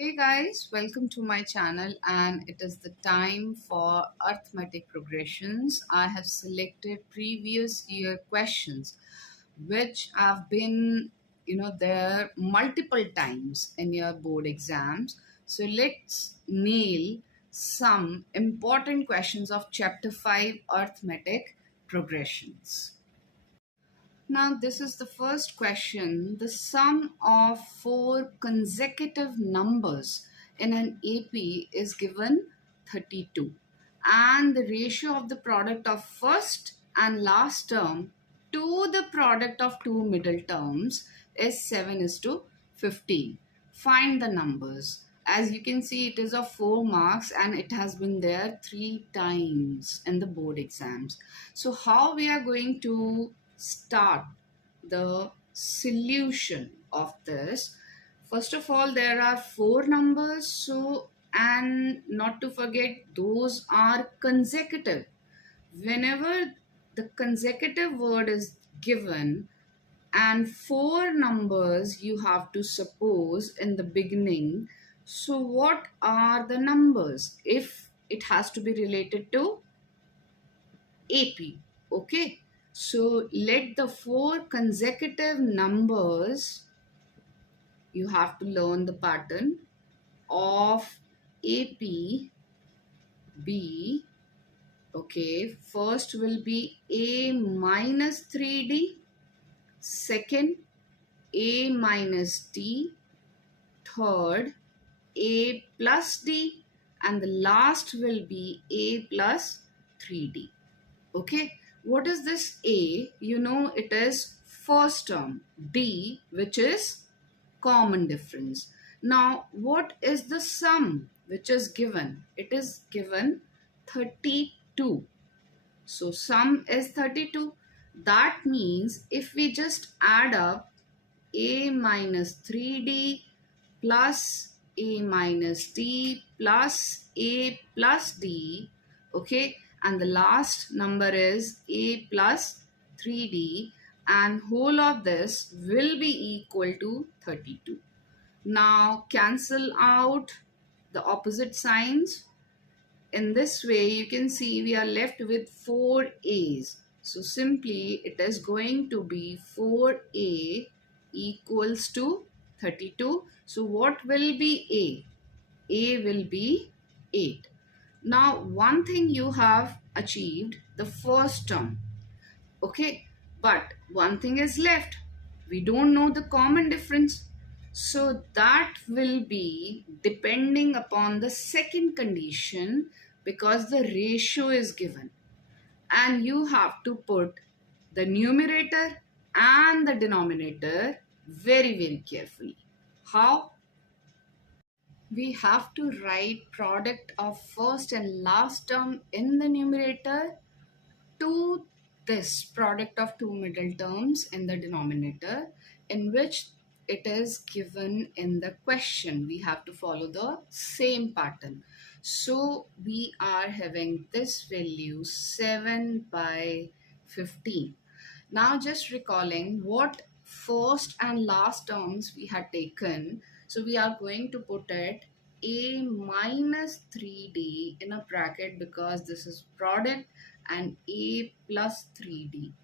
Hey guys, welcome to my channel, and it is the time for arithmetic progressions. I have selected previous year questions which have been there multiple times in your board exams. So let's nail some important questions of chapter 5 arithmetic progressions. Now, this is the first question. The sum of four consecutive numbers in an AP is given 32. And the ratio of the product of first and last term to the product of two middle terms is 7:15. Find the numbers. As you can see, it is of 4 marks and it has been there 3 times in the board exams. So how we are going to start the solution of this? First of all, there are 4 numbers, so and not to forget, those are consecutive. Whenever the consecutive word is given and 4 numbers you have to suppose in the beginning, so what are the numbers if it has to be related to AP? Okay, so let the 4 consecutive numbers, you have to learn the pattern of AP be, okay, first will be A minus 3D, second A minus D, third A plus D, and the last will be A plus 3D. Okay, what is this A? You know it is first term. D, which is common difference. Now, what is the sum which is given? It is given 32. So, sum is 32. That means if we just add up A minus 3D plus A minus D plus A plus D, okay, and the last number is A plus 3D, and whole of this will be equal to 32. Now cancel out the opposite signs. In this way, you can see we are left with 4 A's. So simply it is going to be 4A equals to 32. So what will be A? A will be 8. Now, one thing you have achieved, the first term. Okay, but one thing is left. We don't know the common difference. So that will be depending upon the second condition, because the ratio is given. And you have to put the numerator and the denominator very, very carefully. How? We have to write product of first and last term in the numerator to this product of two middle terms in the denominator, in which it is given in the question. We have to follow the same pattern. So we are having this value 7/15. Now just recalling what first and last terms we had taken. So we are going to put it A minus 3D in a bracket because this is product, and A plus 3D.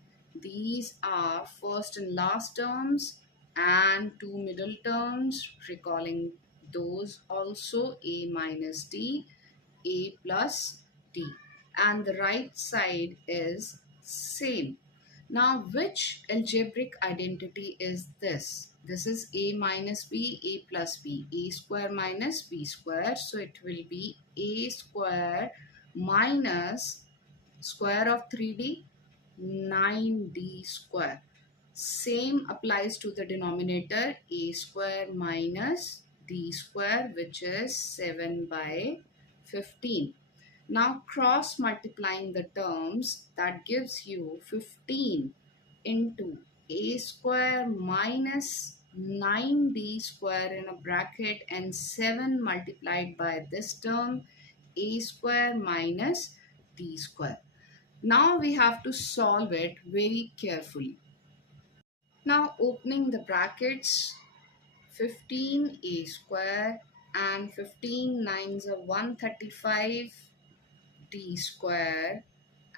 These are first and last terms and two middle terms, recalling those also, A minus D, A plus D. And the right side is same. Now, which algebraic identity is this? This is A minus B, A plus B, A square minus B square. So it will be A square minus square of 3D, 9D square. Same applies to the denominator, A square minus D square, which is 7/15. Now cross multiplying the terms, that gives you 15 into A square minus 9D square in a bracket, and 7 multiplied by this term, A square minus D square. Now we have to solve it very carefully. Now opening the brackets, 15A square and 15 nines are 135 d square,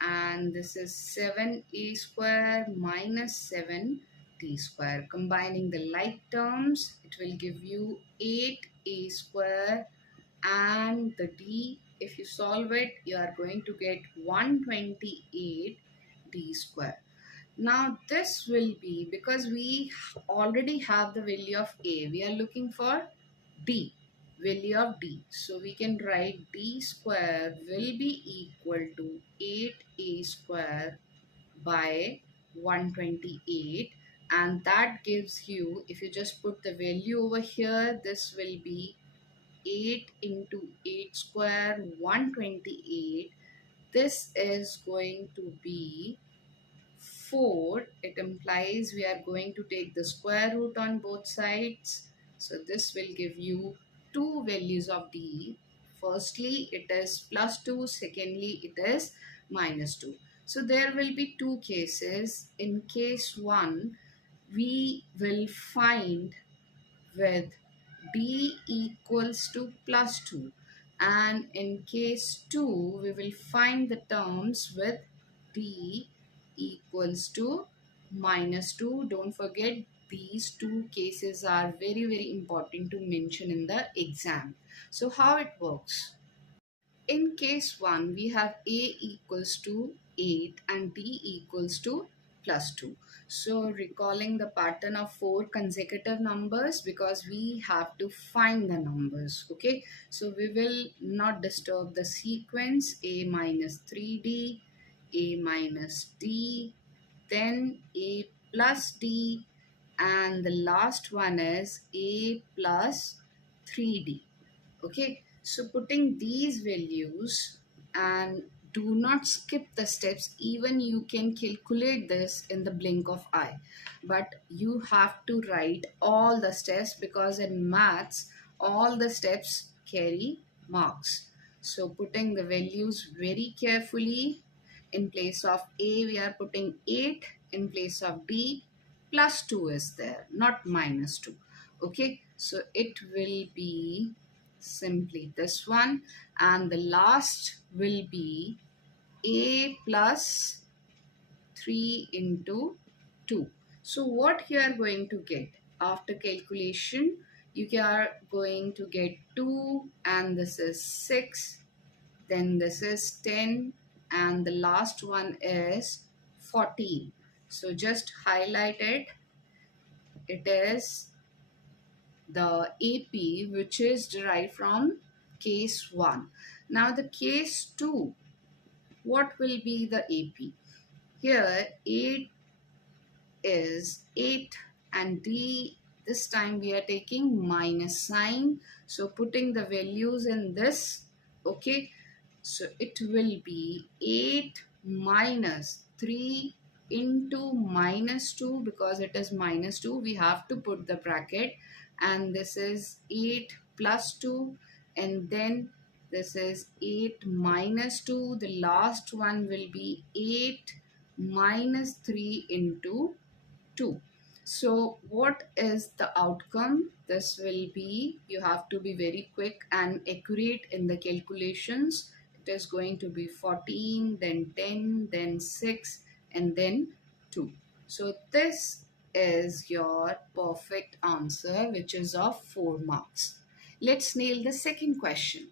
and this is 7a square minus 7d square. Combining the like terms, it will give you 8a square, and the d, if you solve it, you are going to get 128 d square. Now this will be, because we already have the value of a, we are looking for d, value of d. So we can write d square will be equal to 8a square by 128, and that gives you, if you just put the value over here, this will be 8 into 8 square 128. This is going to be 4. It implies we are going to take the square root on both sides. So this will give you two values of d. Firstly, it is plus 2. Secondly, it is minus 2. So there will be two cases. In case 1, we will find with d equals to plus 2, and in case 2 we will find the terms with d equals to minus 2. Don't forget, these two cases are very important to mention in the exam. So how it works? In case 1, we have a equals to 8 and d equals to plus 2. So recalling the pattern of 4 consecutive numbers, because we have to find the numbers. Okay, so we will not disturb the sequence. A minus 3d, a minus d, then a plus d, and the last one is a plus 3d. Okay, so putting these values, and do not skip the steps. Even you can calculate this in the blink of eye, but you have to write all the steps, because in maths all the steps carry marks. So putting the values very carefully. In place of a, we are putting 8. In place of d, plus 2 is there, not minus 2. Okay, so it will be simply this one, and the last will be a plus 3 into 2. So what you are going to get after calculation, you are going to get 2, and this is 6, then this is 10, and the last one is 14. So just highlight it. It is the AP, which is derived from case 1. Now the case 2, what will be the AP? Here 8 is 8, and D, this time we are taking minus sign. So putting the values in this, okay, so it will be 8 minus 3 into minus 2, because it is minus 2, we have to put the bracket, and this is 8 plus 2, and then this is 8 minus 2. The last one will be 8 minus 3 into 2. So what is the outcome? This will be, you have to be very quick and accurate in the calculations. It is going to be 14, then 10, then 6, and then 2. So this is your perfect answer, which is of 4 marks. Let's nail the second question.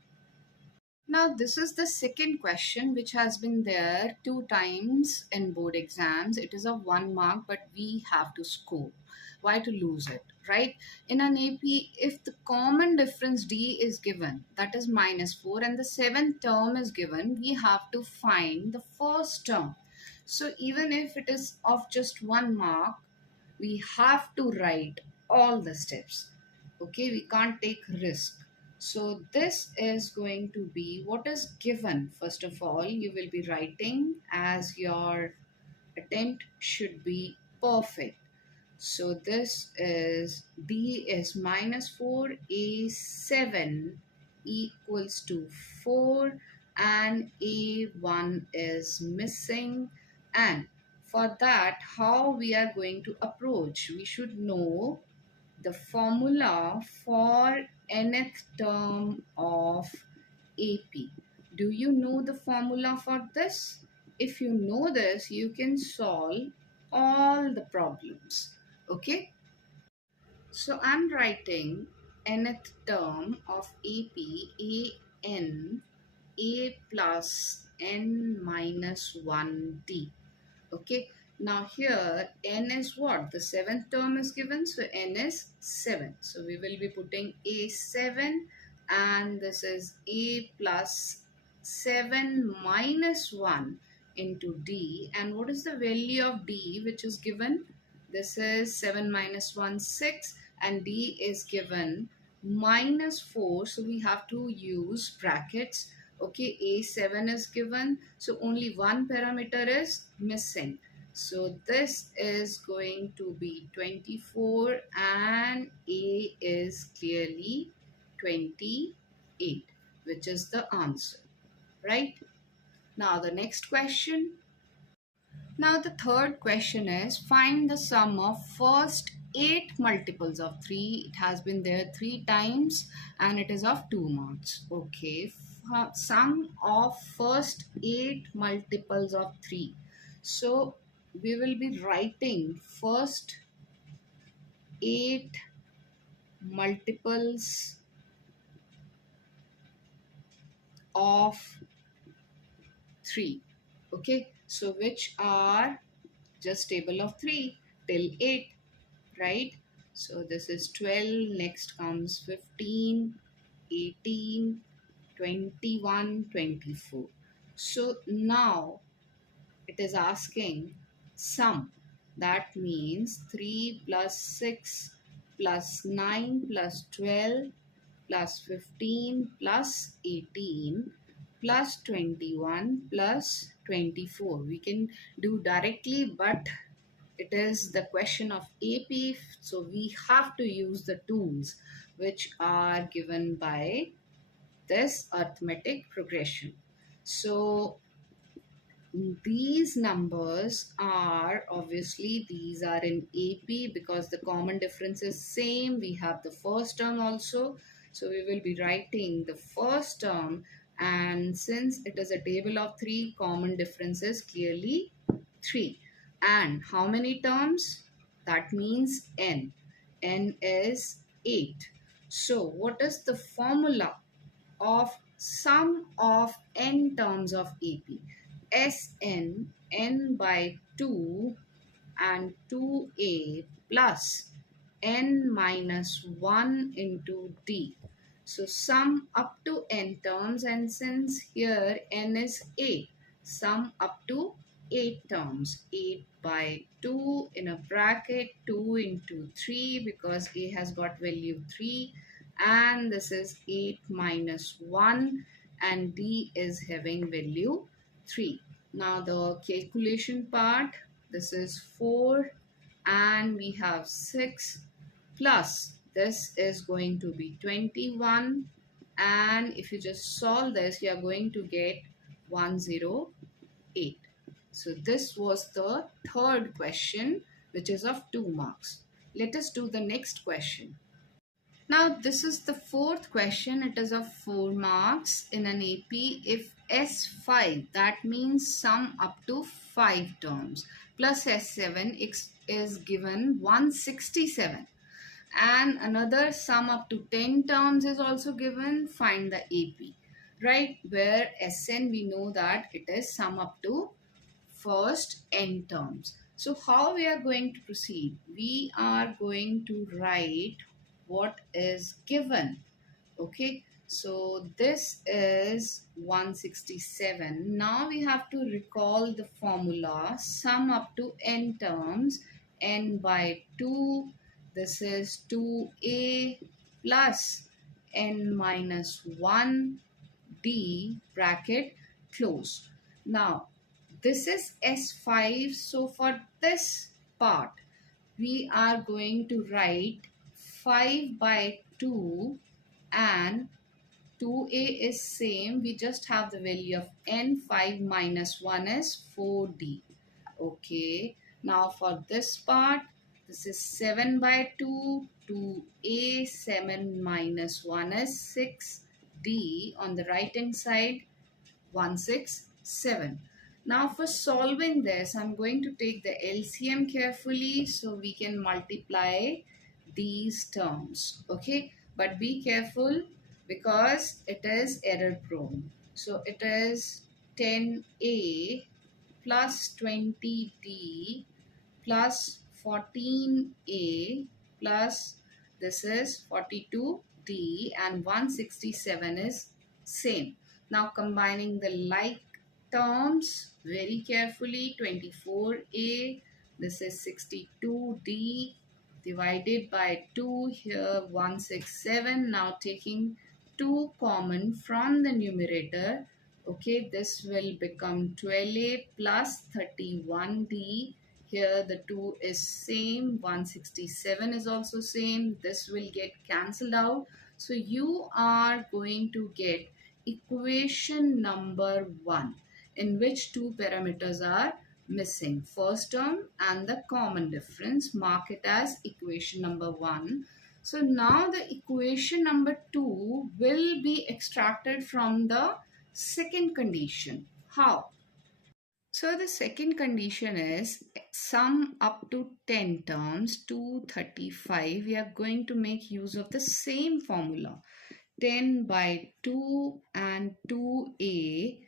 Now this is the second question, which has been there 2 times in board exams. It is of 1 mark, but we have to score. Why to lose it, right? In an AP, if the common difference D is given, that is minus 4, and the 7th term is given, we have to find the first term. So even if it is of just 1 mark, we have to write all the steps. Okay, we can't take risk. So this is going to be what is given. First of all, you will be writing as your attempt should be perfect. So this is D is minus 4, A 7 equals to 4, and A1 is missing. And for that, how we are going to approach? We should know the formula for nth term of AP. Do you know the formula for this? If you know this, you can solve all the problems. Okay? So I'm writing nth term of AP, an a plus n minus 1d. Okay, now here n is what? The seventh term is given, so n is 7. So we will be putting a7, and this is a plus 7 minus 1 into d. And what is the value of d which is given? This is 7 minus 1, 6, and d is given minus 4. So we have to use brackets. Okay, a7 is given, so only one parameter is missing. So this is going to be 24, and a is clearly 28, which is the answer, right? Now the next question. Now the third question is, find the sum of first 8 multiples of 3. It has been there 3 times and it is of 2 marks. Okay, sum of first 8 multiples of 3. So we will be writing first 8 multiples of 3. Okay, so which are just table of 3 till 8, right? So this is 12, next comes 15, 18, 21, 24. So now it is asking sum. That means 3 plus 6 plus 9 plus 12 plus 15 plus 18 plus 21 plus 24. We can do directly, but it is the question of AP, so we have to use the tools which are given by this arithmetic progression. So these numbers are obviously, these are in AP because the common difference is same. We have the first term also, so we will be writing the first term, and since it is a table of 3, common difference is clearly 3. And how many terms? That means n. N is 8. So what is the formula of sum of n terms of AP? Sn, n by 2 and 2a plus n minus 1 into d. So sum up to n terms, and since here n is 8, sum up to 8 terms. 8 by 2 in a bracket, 2 into 3 because a has got value 3, and this is 8 minus 1, and d is having value 3. Now the calculation part, this is 4 and we have 6 plus this is going to be 21, and if you just solve this you are going to get 108. So this was the third question, which is of 2 marks. Let us do the next question. Now this is the fourth question. It is of 4 marks in an AP. If S5, that means sum up to 5 terms, plus S7 is given 167, and another sum up to 10 terms is also given, find the AP, right? Where Sn, we know that it is sum up to first n terms. So how we are going to proceed? We are going to write what is given. Okay, so this is 167. Now we have to recall the formula, sum up to n terms, n by 2. This is 2a plus n minus 1 d, bracket close. Now this is S5, so for this part we are going to write 5 by 2, and 2a is same, we just have the value of n. 5 minus 1 is 4d. Okay, now for this part, this is 7 by 2 2a7 minus 1 is 6d. On the right hand side, 167. Now for solving this, I'm going to take the LCM carefully so we can multiply these terms. Okay, but be careful because it is error prone. So it is 10a plus 20d plus 14a plus this is 42d and 167 is same. Now combining the like terms very carefully, 24a, this is 62d divided by 2, here 167. Now taking 2 common from the numerator, okay, this will become 12a plus 31d. Here the 2 is same, 167 is also same. This will get cancelled out. So you are going to get equation number 1 in which 2 parameters are missing. First term and the common difference. Mark it as equation number 1. So now the equation number 2 will be extracted from the second condition. How? So the second condition is sum up to 10 terms, 235. We are going to make use of the same formula. 10 by 2 and 2a,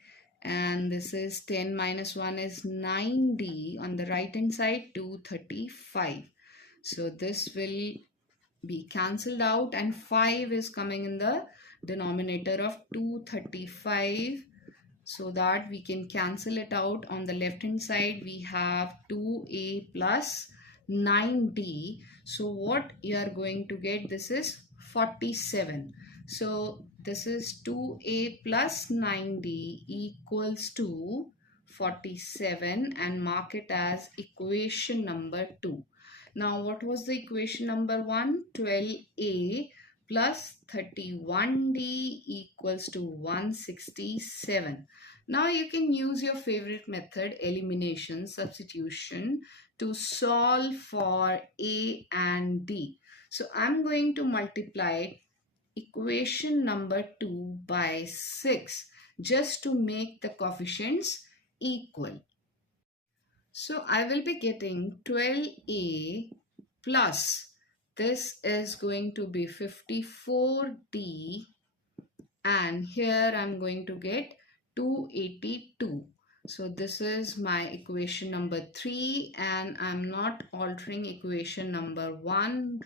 and this is 10 minus 1 is 9d. On the right hand side, 235. So this will be cancelled out and 5 is coming in the denominator of 235, so that we can cancel it out. On the left hand side we have 2a plus 9d. So what you are going to get, this is 47. So this is 2a plus 9d equals to 47 and mark it as equation number 2. Now what was the equation number 1? 12a plus 31d equals to 167. Now you can use your favorite method, elimination, substitution, to solve for a and d. So I'm going to multiply equation number 2 by 6 just to make the coefficients equal. So I will be getting 12a plus, this is going to be 54d, and here I'm going to get 282. So this is my equation number 3 and I'm not altering equation number 1.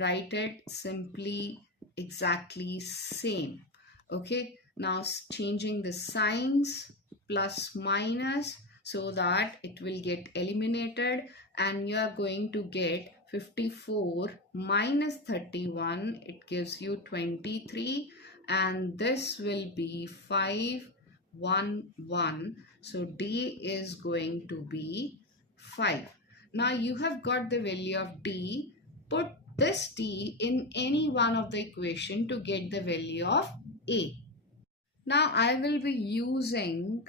Write it simply exactly same. Okay, now changing the signs, plus minus, so that it will get eliminated and you are going to get 54 minus 31, it gives you 23, and this will be 511. So D is going to be 5. Now you have got the value of D. Put this D in any one of the equation to get the value of A. Now I will be using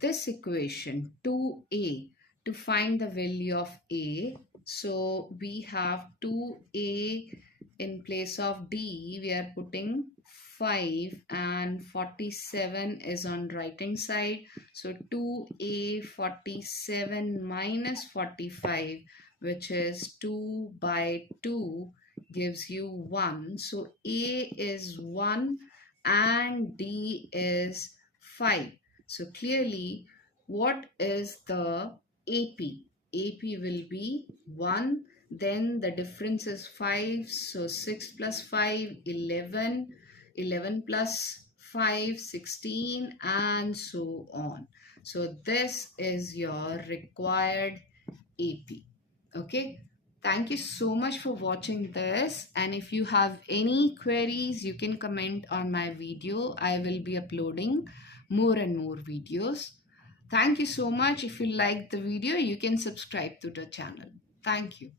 this equation 2a to find the value of a. So we have 2a in place of d, we are putting 5 and 47 is on right hand side. So 2a 47 minus 45, which is 2 by 2, gives you 1. So a is 1 and d is 5. So clearly, what is the AP? AP will be 1, then the difference is 5, so 6 plus 5, 11, 11 plus 5, 16, and so on. So this is your required AP. Okay. Thank you so much for watching this, and if you have any queries, you can comment on my video. I will be uploading more and more videos. Thank you so much. If you liked the video, you can subscribe to the channel. Thank you.